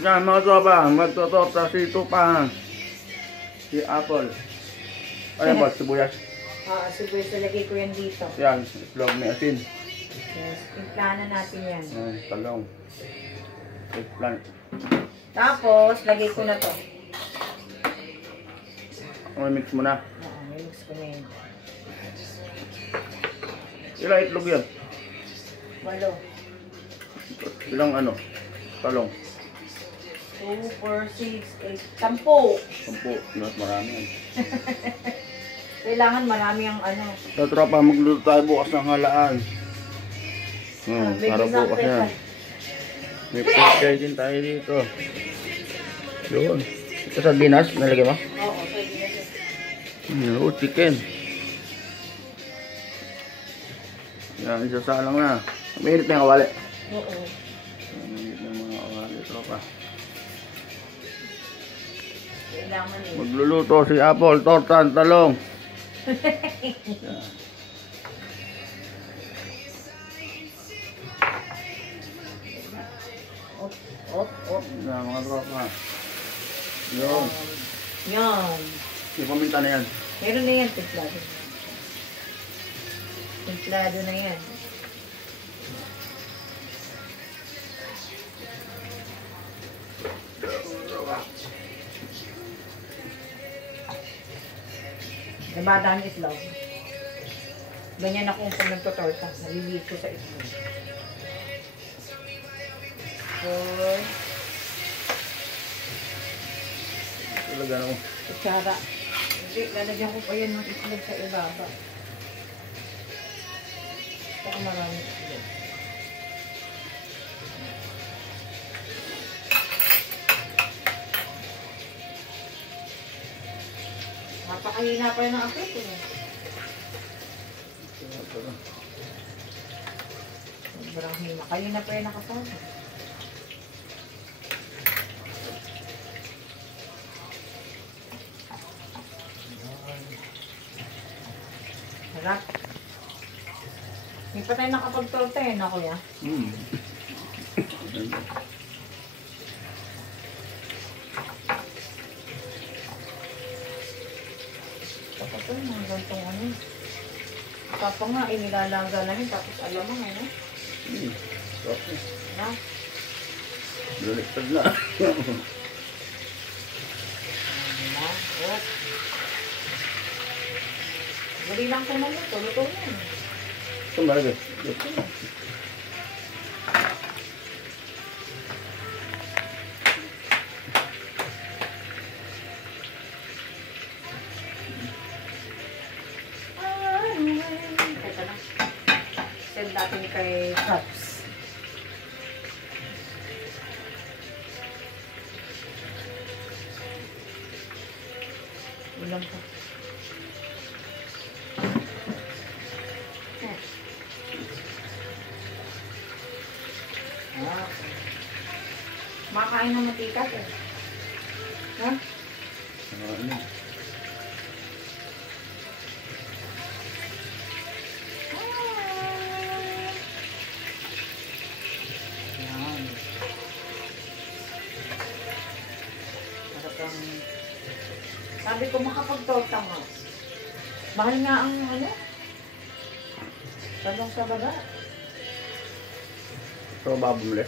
Yan mga tropa, magtotorta si Tupa. Si Apple. Ano ba? Sibuyas. Sibuyas, lagay ko yan dito. Yan, itlog may asin. Yes, timplahan na natin yan. Talong. Eggplant. Tapos, lagay ko na to. Mix mo na. Mix ko na yan. Ilang itlog yan? 8. Ilang ano? Talong? 2, 4, 6, 8, 10. 10. Mas marami yan. Kailangan marami ang ano. Sa tropa, magluto tayo bukas ng halaan. Para bukas yan. May pagkay din tayo dito. Yun. Ito sa dinas, nalagay mo? Oo, sa dinas. Chicken. Yan, isasalang na. Mainit na yung kawali. Oo. Mainit na yung mga kawali, tropa. Kailangan eh. Magluluto si Apple, torta, talong. Op. Yan, mga tropa. Yun. Yan. Yung paminta na yan. Meron na yan, templado. Templado na yan. Nabadaan itlog. Ganyan ako kung nagtotorta. Naliliit ko sa itlog. 4. Talaga na mo. Kutsara. Hindi, lalagyan ko pa yan ng itlog sa ibaba. Baka marami itlog. Napakahina pa yun ng apoy ko. Sobrang hina. Kanina pa yun nakasama. Harap. Hindi pa tayo nakapag-torta eh, na kuya. Tapos ito, mga gantong ano. Tapos nga, inilalaga na rin, tapos alam mo ano. Okay. Na? Luliktad na. Dali lang ko naman ito, luto na. Ito malagay. Teka na. Send natin kay Cups. Ulang pa. Makain ng matikat eh. Ha? Ano? Yan. Parang sabi ko makapag-torta nga. Mahal nga ang ano? Talong sa baga. Ito ba bumili?